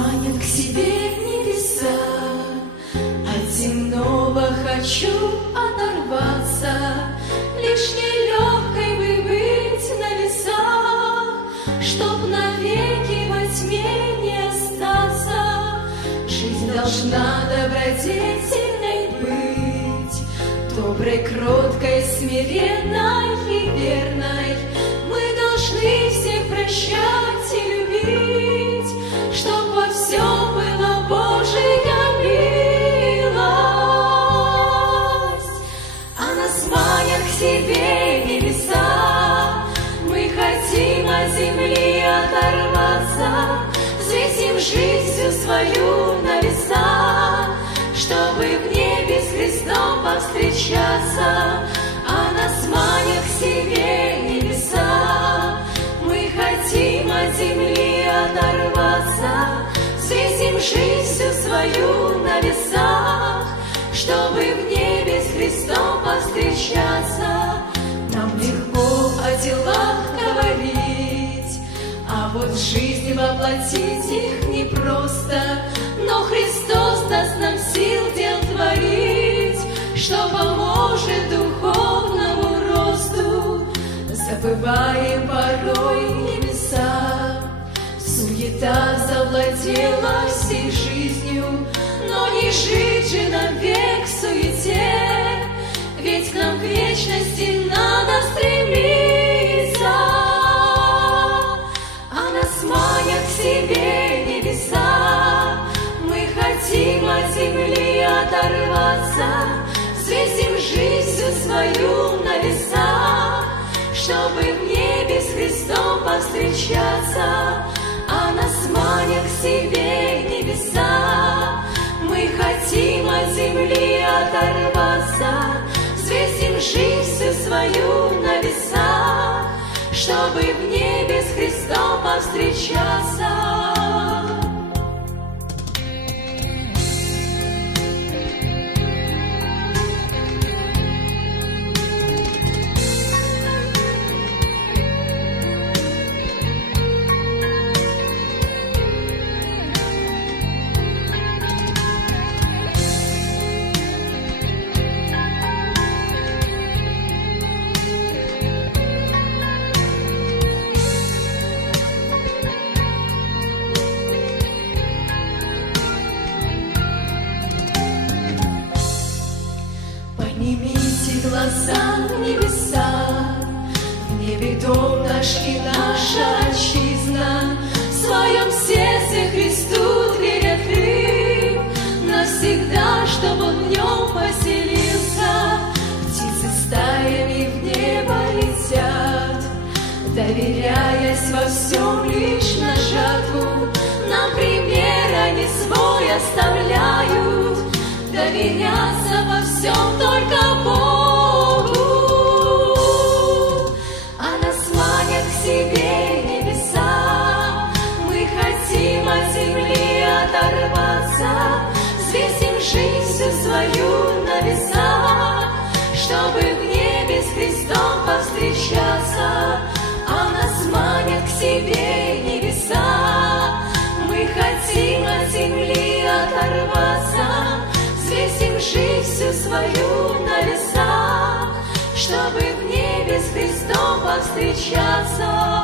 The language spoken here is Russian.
Манят к себе небеса, От земного хочу оторваться, Лишней легкой бы быть на весах, Чтоб навеки во тьме не остаться. Жизнь должна добродетельной быть, Доброй, кроткой, смиренной и верной. Мы должны всех прощать себе небеса, Мы хотим от земли оторваться, Взвесим жизнь свою на веса, Чтобы в небе с Христом повстречаться. А нас манят к себе небеса, Мы хотим от земли оторваться, Взвесим жизнь свою на весах, Вот жизнь воплотить их непросто, Но Христос даст нам сил дел творить, Что поможет духовному росту. Забываем порой небеса, Суета завладела всей жизнью, Но не жить же нам век в суете, Ведь к нам к вечности надо стремиться. Христом повстречаться. А нас к себе небеса, Мы хотим от земли оторваться, Взвесим жизнь всю свою на весах, Чтобы в небе с Христом повстречаться. Поднимите глаза в небеса, В небе дом наш и наша отчизна. В своем сердце Христу дверь открыв, Навсегда, чтоб он в нем поселился. Птицы стаями в небо летят, Доверяясь во всем лишь на жатву, Нам пример они свой оставляют, Доверяться во всем только Богу. Чтобы в небе с Христом повстречаться. А нас манят к себе небеса, Мы хотим от земли оторваться, Взвесим жизнь всю свою на весах, Чтобы в небе с Христом повстречаться.